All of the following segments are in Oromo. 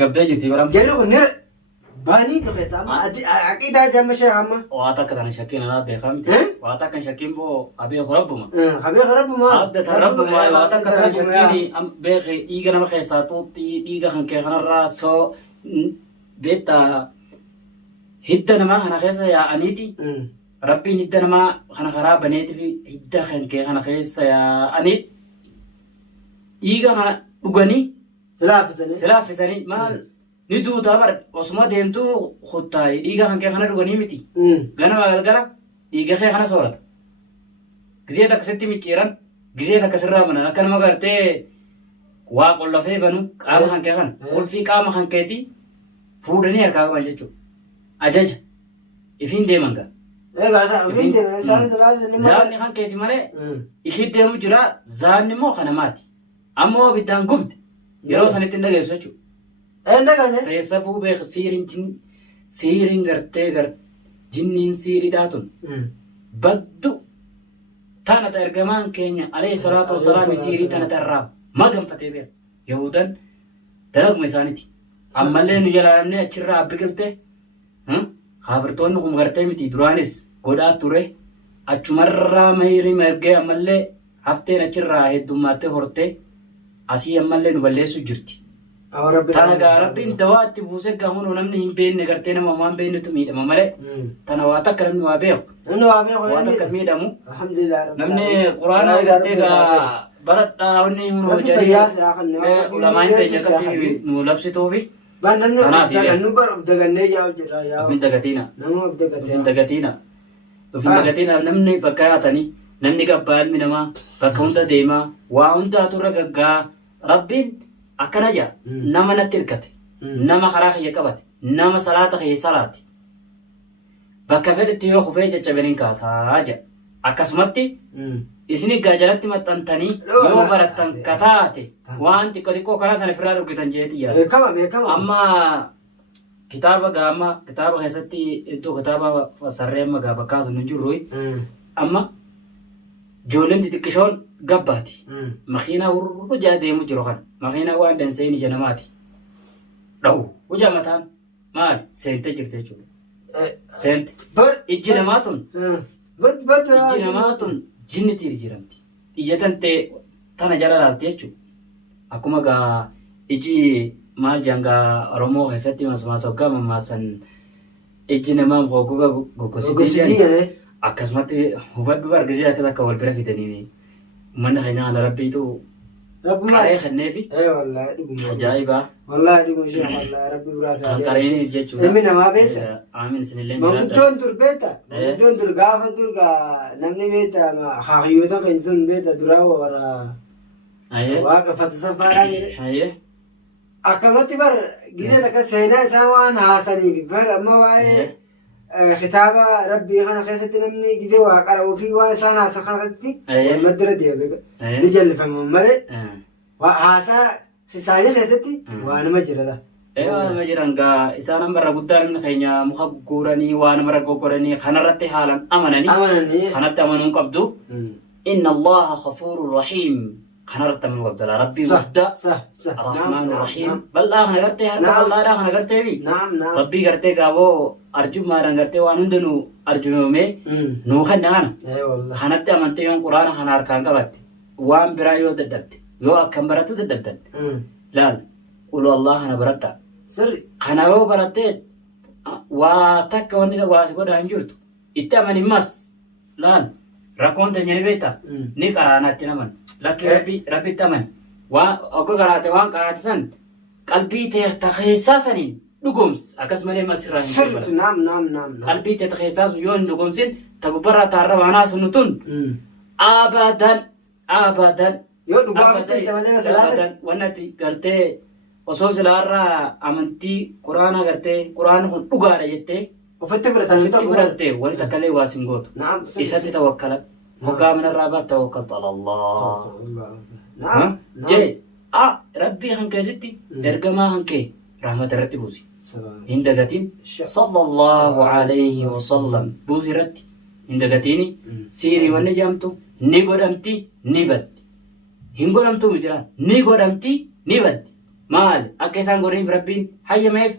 قبدة جرتي برام جرب النر باني كخيس أما أكيد هذا مش عامة واتك كان شاكين أنا بخامتي واتك كان شاكين بو أبي ربما خبي ربما عبد ربما واتك كان شاكيني أم بخي إيجا نما خيساتو تي إيجا خنك خنا راسو بيتا هيدا نما خنا خيسا يا أنيتي ربي هيدا نما خنا خراب بنيتي في هيدا خنك خنا خيسا يا أنيت إيجا خنا بغني سلاف سني مال ندو تابر وسما ديمتو خطاي إيجا خنك خنا بغني متي غنا ما غلغلا إيجا خي خنا صورت جزية تكستي ميتيران جزية تكسرها منا كان ما قرتي واقول لفي بنو قام خنك خن قل في قام خنكتي فودني أركاغ بنجتو أجج إفين ديمانغا زاني خنكتي مالي إشيد ديمو جرا زاني مو خنماتي أمو بدان قبد يرو سنتين دقيقة سوچو تيسفو بيخ سيرين غرتي جنين سيري داتون بدو تانا ترجمان كينيا عليه الصلاة والسلام سيري تانا تراب ما قم فتيبير يهودان دلق ميسانتي أما اللي نجلاني أشرا بقلته خافرتون نقوم غرتي متي درانيس قدات توري أشمرا ميري مرقى أما اللي هفتين أشرا هدوماتي هورتي أسي أما اللي نبلسو جرتي تانا غاربين دوات بوسك كهون ونمني هم بين نغرتين مامان بين تميد مامره تانا واتا كرم نوابيو واتا كرمي دمو الحمد لله نمني قرآن غرتي غا برد داوني هم وجري علماء تجكتي نولبسي توفي ننو بر أفدغني يا وجرا يا أفين دغتينا نمو أفدغتينا أفين دغتينا نمني بكاياتني نمني قبال منما بكونتا ديما وانتا ترغا ربين أكنا جا نما نتركت نما خراخ يكبت نما صلاة خي صلاة بكفت تيو خفيجة جبنين كاسا جا أكسمتي إسني جاجلتي متنتني يو برتن كتاتي وانتي كديكو كراتن فرار وكتن جيتي يا أما كتابة غاما كتابة خيستي إتو كتابة فسريم غابا كاسو نجروي أما جولن تتكشون قباتي مخينا ورجع ديمو جروخان مخينا وان دنسيني جنماتي لو وجا متان مال سنت جرتي جول سنت إجنماتون إجنماتون جنتي رجرمتي إجتن تي تانا جلالاتي جول أكما غا إجي مال جانغا رومو خساتي مسوكا مماسن إجنمام غوغوغا غوكوسيدي akkasumatti hubadhu argisiisa akka takka wal bira fidaniini manna keenya kana rabbiitu qaree kenneefi ajaa'iba rabbi biraasa kan qareeniif jechuudha ilmi namaa beekta aamin isinillee manguddoon dur beekta manguddoon dur gaafa dur namni beekta haaqiyyoota keenya sun beekta duraa warra waaqa fatasafaadhaan jedhe akkamatti bar gisee takka seenaa isaa waan haasaniif bar amma waa'ee خطابة ربي أنا خيستي نمني جدي وقرأ وفي وسانا سخرتي المدرة دي بقى نجل فم مرة وهذا خسالي خيستي وأنا مجرى له أنا مجرى إنك إسانا مرة قدام من خينيا مخب كوراني وأنا مرة كوراني خنا رتي حالا أمانني خنا تمنون قبضو إن الله غفور رحيم خنا رت من قبض ربي ودا الرحمن الرحيم بل أنا قرتي هرب الله أنا قرتي بي ربي قرتي قابو أرجو ما رنگرتي وانون دنو أرجو مي نوخن نانا خانت أمانتي يوم قرآن خنا أركان كبات وان برايو تدبت يو أكم براتو تدبتن لال قولوا الله خنا برتا سر خنا يو براتي واتك واني واسقو دان جورتو إتامني مس لال ركون تنجني بيتا ني قرانا تنمن لكن ربي تمن وأكو قراتي وان قراتي سن قلبي تخيساسنين دقومس أكسمني مسيران نعم قلبي تتخيساس يون دقومسين تقبرة تعرف أنا سنتون أبدا يو دقومتي تمني أبدا ونتي قرتي وصوص الأرى أمنتي قرآن قرتي قرآن هون دقارة جتة وفتي ولتكلي واسنجوت نعم إساتي توكلت مقام من الرابط توكلت على الله نعم جي ربي هنك جدي إرجما هنك رحمة رتي بوسي هندقتين صلى الله عليه وسلم بوسي رتي هندقتيني سيري ونجامتو نيقودمتي نيبت هنقودمتو مجران نيقودمتي نيبت maal akka isaan godhaniif rabbiin hayyameef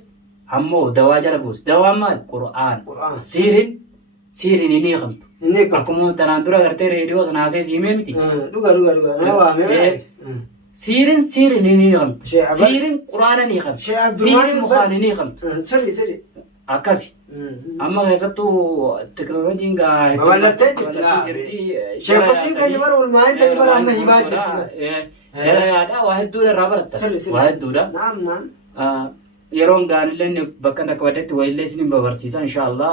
ammoo dawaa jala buus dawaan maal qura'aan siiriin ni hiikamtu akkuma tanaan dura gartee reediyoo sana haasee siimee miti siiriin ni hiikamtu siiriin qura'aana ni hiikamtu siiriin mukaan ni hiikamtu akkasi amma keessattuu teknooloojiin gaa jirti sheekotiin kan bara ulmaa'in kan bara amma himaa jirti jala yaadhaa waa hedduudha irraa baratta waa hedduudha yeroon gaanillee bakka akka badetti wayillee isin barsiisa inshaallah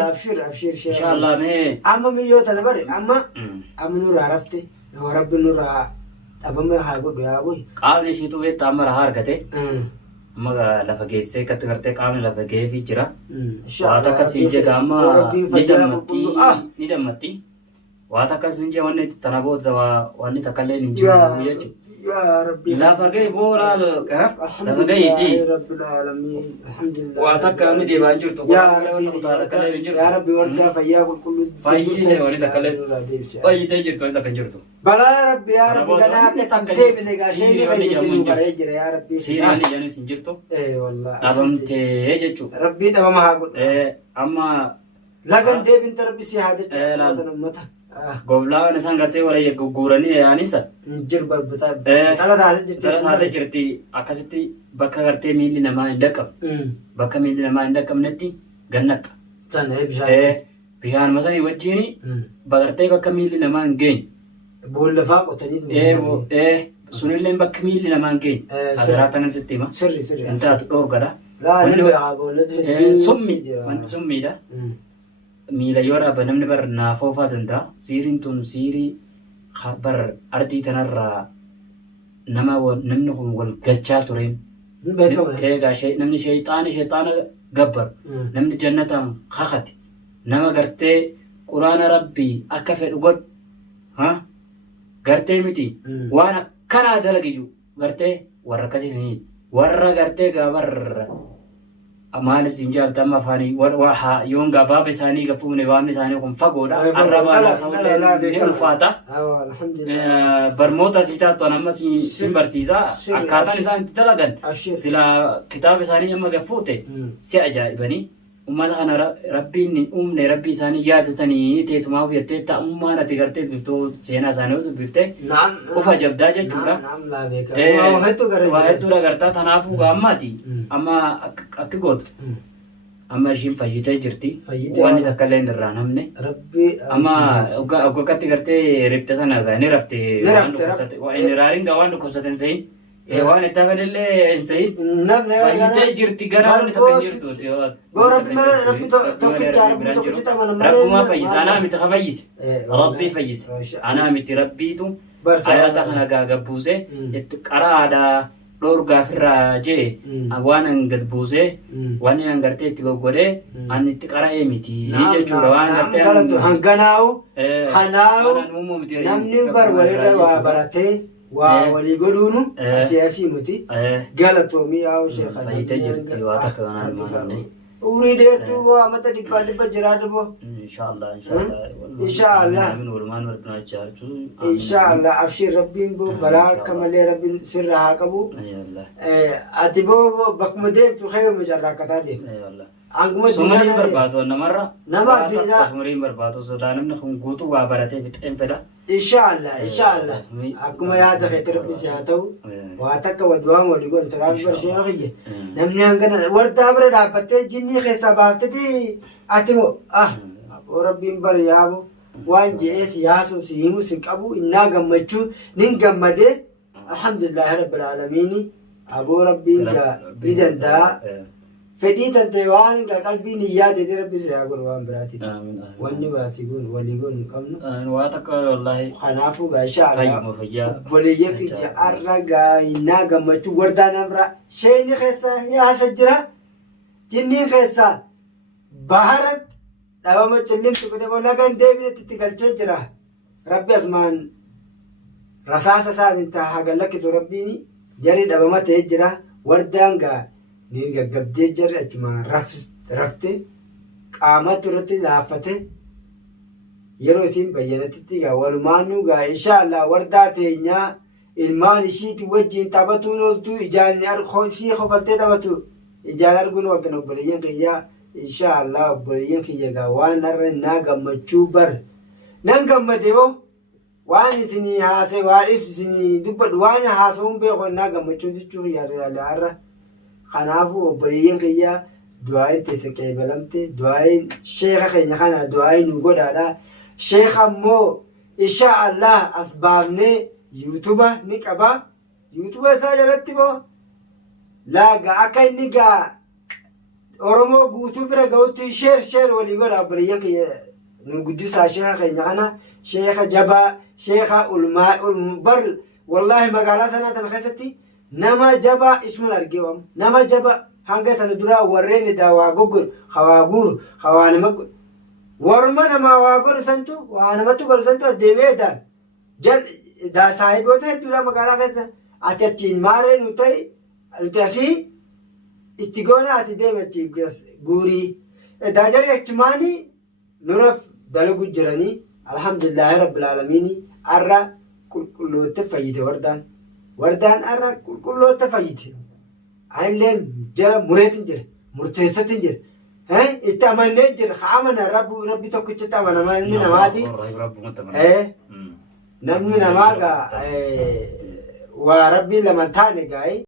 inshaallah mee amma miyyoo tana bare amma nurraa rafte rabbi nurraa dhabame haa godhu yaa boy qaamni ishiitu beekta amma rahaa argate amma lafa geessee akkatti gartee qaamni lafa geefii jira waa takka siin jedha amma ni dammatti waa takka siin jedha wanni tana booda wanni takka illee hin jiru jechuudha lafa ga'e booraa lafa ga'eeti waa takka inni deebaa hin jirtu yaa rabbi wardaa fayyaa qulqulluu fayyitee wanni takka illee fayyitee jirtu wanni takka hin jirtu balaa rabbi yaa rabbi ganaa akka deebine gaashee fayyadamuu baree jira yaa rabbi siiraan ijaanis hin jirtu dhabamtee jechuudha rabbii dhabama haa godhu amma lagan deebinta rabbi si haa dachaa ummata goblaan isaan gartee wala gurguranii yaanisa jir barbataa dhala taate jirti akkasitti bakka gartee miilli namaa hin dhaqqabne bakka miilli namaa hin dhaqqabnetti gannatta bishaan masanii wajjiin gartee bakka miilli namaa hin geenye boollafaa qotanii sunillee bakka miilli namaa hin geenye asiraatanan sitti hima hin taatu dhoorgadha wanti summiidha miila yoo dhaabba namni bar naafoofaa danda'a siiriin tun siirii bar ardii tanarraa namni kun wal galchaa tureen eegaa namni sheexaana gabbar namni jannataan kakate nama gartee quraana rabbii akka fedhu godhu gartee miti waan akkanaa dalagiyyu gartee warra akkasiisaniiti warra gartee gaabarra amaanis hin jaalta amma afaanii yoon gabaaba isaanii gafuune waamni isaanii kun fagoodha arrabaan haasa'ullee ni ulfaata barmoota sii taattu amma sin barsiisa akkaataan isaan itti dalagan sila kitaaba isaanii amma gafuute si ajaa'ibanii ummata kana rabbiin uumne rabbii isaanii yaadatanii teetumaa ofeettee ta'ummaan ati gartee biftoo seenaa isaanii dubbiftee ufa jabdaa jechuudha. Waa hedduudha gartaa tanaafuu gaammaati amma akka gootu amma ishiin fayyitee jirti waan takka illee irraa namne amma oggakatti gartee ribte sana ni rafte inni raariin gaa waan dhukkubsaten sehin waan itti hafalillee hin sehin fayyitee jirti gara wanni takka hin jirtu rabbumaa fayyisa anaa miti ka fayyise rabbii fayyise anaa miti rabbiitu ayata kana gaagabbuuse itti qaraadhaa dhoorgaafirraa jee waan an gad buusee waan an gartee itti goggodhee an itti qara'ee miti jechuudha waan gartee hanganaa'u kanaawu namni bar walirra waa baratee waa walii godhuunu siyaasii miti galatoomii yaa'u sheekha fayyitee jirti waa takka kanaan maanne urii deertuu waa mata dhibba jiraa dhubo inshaallah inshaallah abshir rabbiin boo balaa akka malee rabbiin sirra haa qabu ati boo bakkuma deemtu khayru jarraakataa deemtu sumuriin barbaadu namarra nama addunyaa sumuriin barbaadu sodaa namni kun guutuu waa baratee fixeen fedha inshaallah akkuma yaada feete rabbis haa ta'u waa takka waduwaan walii godhe saraafi barshee kiyye namni hangana wardaa bira dhaabbattee jinnii keessaa baafteti ati moo rabbiin bari yaabo waan je'ee siyaasuu si himu si qabu innaa gammachuu nin gammadee alhamdulillahi rabbil aalamiini aboo rabbiin ni danda'a fedhii tante waan qalbiin yaadete rabbis yaa godhu waan biraatiin wanni baasii kun walii goon hin qabnu waa takka wallaahi kanaafuu gaa inshaallah boleeyya kiyya arra gaa innaa gammachuu wardaa namra sheeyni keessa yaasa jira jinniin keessa baharat dhabama cillimtu godhe lagan deebinetti itti galchee jira rabbi asmaan rasaasa isaatiin taa haga lakkisu rabbiini jarii dhabama ta'ee jira wardaan gaa ni gaggabdee jarri achuma rafte qaamatu irratti laaffate yeroo isiin bayyanatitti gaa walumaanuu gaa inshaallah wardaa teenyaa ilmaan ishiiti wajjin taphatuun ooltu ijaan sii kofaltee taphatu ijaan arguun ooltan obboleeyyan kiyyaa inshaallah obboleeyyan kiyya gaa waan har'a naa gammachuu bar nan gammade boo waan isinii haasee waan ibsisinii dubbadhu waan haasa'uun beekon naa gammachuu jechuu kiyyaa har'a kanaafuu obboleeyyan kiyyaa du'aayin teessa qeebalamte du'aayin sheeka keenya kana du'aayin nu godhaadha sheeka ammoo inshaallah as baafnee yuutuba ni qaba yuutuba isaa jalatti boo laaga akka inni gaa oromoo guutuu bira ga'utti sheer walii godha obboleeyyan kiyya nu guddisaa sheeka keenya kana sheeka jabaa sheeka bar wallaahi magaalaa sanaa tana keessatti nama jabaa ismal argee waam nama jabaa hanga tana duraa warreen idaa waa goggoru hawaa guuru hawaa nama warma namaa waa godhu santu waa namatti godhu santu addeebee daan saahiboota hedduudha magaalaa keessa ati achiin maaree nu ta'e nuti asii itti goona ati deeme achi guurii daajarri achumaanii nuraf dalagu jiranii alhamdulillahi rabbil aalamiini arra qulqullootte fayyite wardaan arra qulqullootte fayyite ayilleen jala mureetin jira murteessatin jira itti amannee jira amana rabbi tokkichatti amanamaa ilmi namaati namni namaa gaa waa rabbii lama taane gaa'e